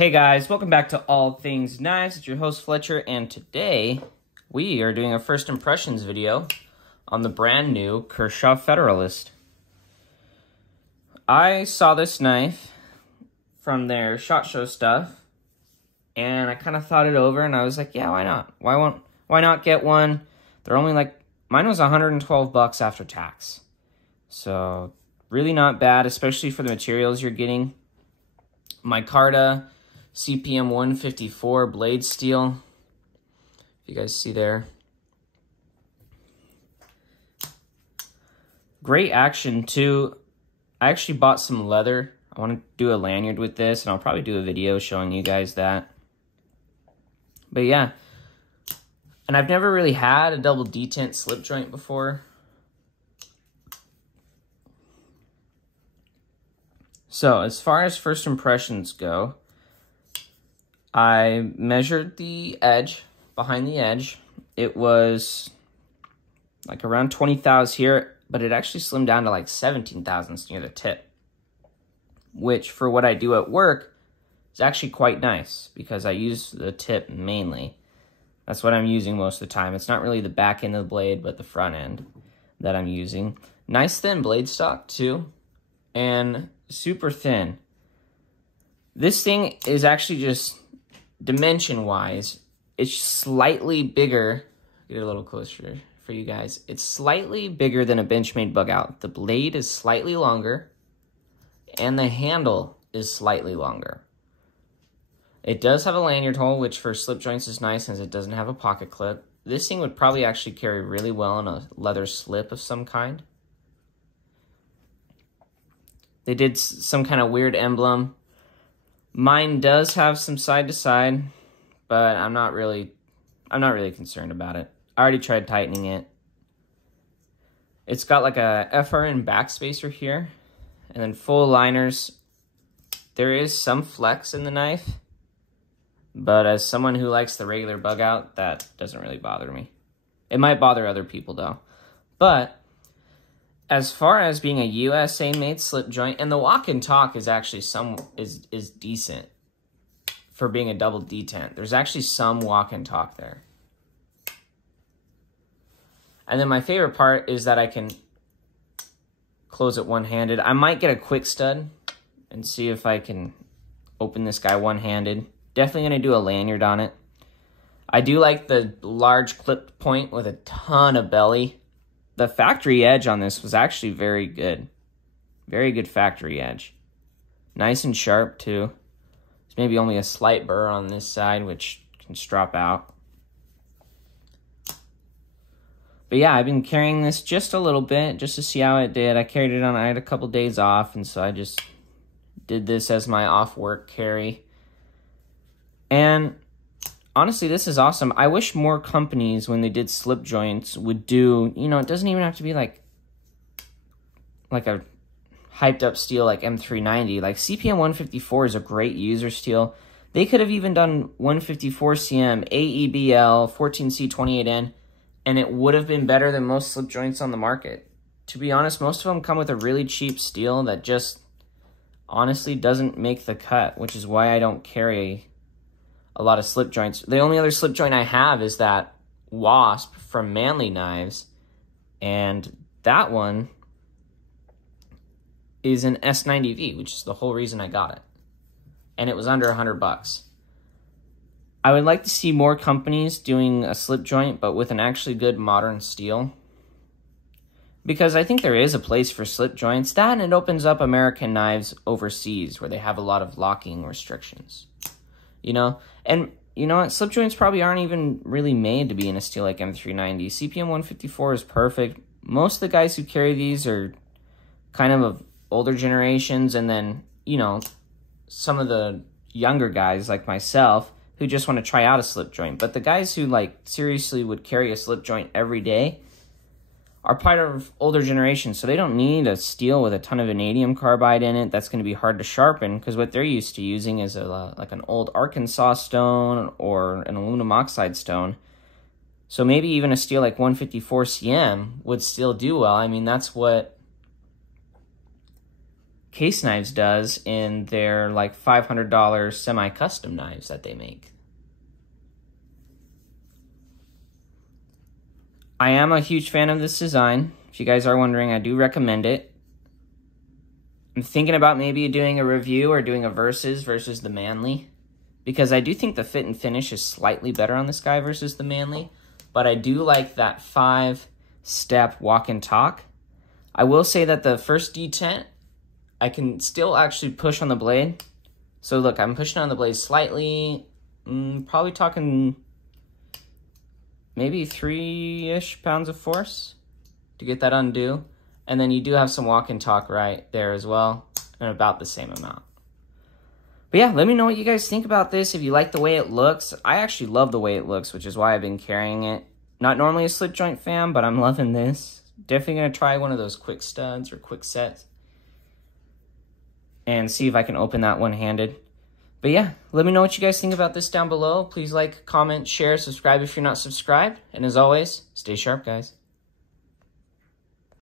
Hey guys, welcome back to All Things Knives. It's your host Fletcher, and today we are doing a first impressions video on the brand new Kershaw Federalist. I saw this knife from their SHOT Show stuff, and I kind of thought it over, and I was like, yeah, why not? Why not get one? They're only like, mine was $112 after tax. So really not bad, especially for the materials you're getting. Micarta CPM 154 blade steel, if you guys see there. Great action too. I actually bought some leather. I want to do a lanyard with this, and I'll probably do a video showing you guys that. But yeah, and I've never really had a double detent slip joint before. So as far as first impressions go, I measured the edge, behind the edge. It was like around 20 thous here, but it actually slimmed down to like 17 thousandths near the tip, which for what I do at work is actually quite nice because I use the tip mainly. That's what I'm using most of the time. It's not really the back end of the blade, but the front end that I'm using. Nice thin blade stock too, and super thin. This thing is actually just dimension-wise, it's slightly bigger. Get it a little closer for you guys. It's slightly bigger than a Benchmade bug out. The blade is slightly longer, and the handle is slightly longer. It does have a lanyard hole, which for slip joints is nice since it doesn't have a pocket clip. This thing would probably actually carry really well on a leather slip of some kind. They did some kind of weird emblem. Mine does have some side to side, but I'm not really concerned about it. I already tried tightening it. It's got like a FRN backspacer here, and then full liners. There is some flex in the knife, but as someone who likes the regular bug out, that doesn't really bother me. It might bother other people though. But as far as being a USA-made slip joint, and the walk and talk is actually is decent for being a double detent. There's actually some walk and talk there. And then my favorite part is that I can close it one-handed. I might get a quick stud and see if I can open this guy one-handed. Definitely going to do a lanyard on it. I do like the large clipped point with a ton of belly. The factory edge on this was actually very good. Very good factory edge. Nice and sharp too. There's maybe only a slight burr on this side, which can strop out. But yeah, I've been carrying this just a little bit, just to see how it did. I carried it on, I had a couple days off, and so I just did this as my off-work carry. And honestly, this is awesome. I wish more companies, when they did slip joints, would do, you know, it doesn't even have to be like a hyped up steel like M390. Like CPM 154 is a great user steel. They could have even done 154 CM, AEBL, 14C28N, and it would have been better than most slip joints on the market. To be honest, most of them come with a really cheap steel that just honestly doesn't make the cut, which is why I don't carry a lot of slip joints. The only other slip joint I have is that Wasp from Manly Knives, and that one is an S90V, which is the whole reason I got it. And it was under $100. I would like to see more companies doing a slip joint, but with an actually good modern steel, because I think there is a place for slip joints. That, and it opens up American knives overseas where they have a lot of locking restrictions. You know, and you know what? Slip joints probably aren't even really made to be in a steel like M390. CPM 154 is perfect. Most of the guys who carry these are kind of older generations, and then, you know, some of the younger guys like myself who just want to try out a slip joint. But the guys who like seriously would carry a slip joint every day are part of older generations, so they don't need a steel with a ton of vanadium carbide in it. That's going to be hard to sharpen, because what they're used to using is like an old Arkansas stone or an aluminum oxide stone. So maybe even a steel like 154 CM would still do well. I mean, that's what Case Knives does in their like $500 semi-custom knives that they make. I am a huge fan of this design. If you guys are wondering, I do recommend it. I'm thinking about maybe doing a review or doing a versus the Manly, because I do think the fit and finish is slightly better on this guy versus the Manly, but I do like that 5-step walk and talk. I will say that the first detent, I can still actually push on the blade. So look, I'm pushing on the blade slightly, probably talking maybe 3-ish pounds of force to get that undo. And then you do have some walk and talk right there as well, and about the same amount. But yeah, let me know what you guys think about this. If you like the way it looks, I actually love the way it looks, which is why I've been carrying it. Not normally a slip joint fan, but I'm loving this. Definitely gonna try one of those quick studs or quick sets and see if I can open that one-handed. But yeah, let me know what you guys think about this down below. Please like, comment, share, subscribe if you're not subscribed. And as always, stay sharp, guys.